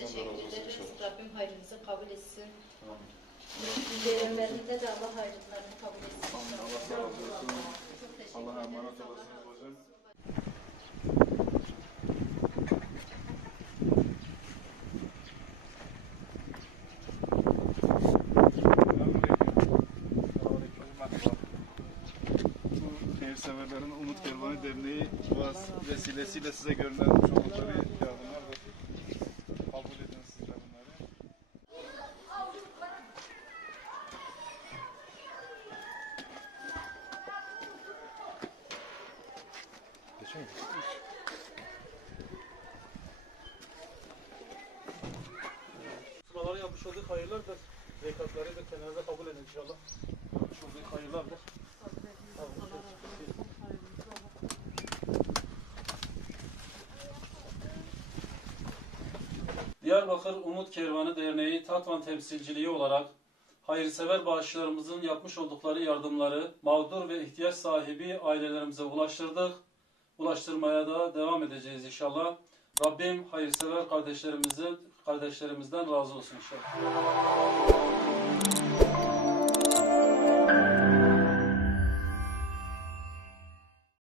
Biz teşekkür ederiz. Rabbim hayrınızı kabul etsin. Verenlerinde de Allah hayırlarını kabul etsin. Allah razı olsun. Allah'a emanet olasınız hocam. Hayırseverlerin Umut Kervanı Derneği vesilesiyle size göndermiş oldukları yardımlardır. Kabul edin siz de bunları. Sıraları yapmış olduğu hayırlardır. Zekatları da kenarda kabul edin inşallah. Yapmış olduğu hayırlardır. Diyarbakır Umut Kervanı Derneği Tatvan temsilciliği olarak hayırsever bağışçılarımızın yapmış oldukları yardımları mağdur ve ihtiyaç sahibi ailelerimize ulaştırdık. Ulaştırmaya da devam edeceğiz inşallah. Rabbim hayırsever kardeşlerimizden razı olsun inşallah.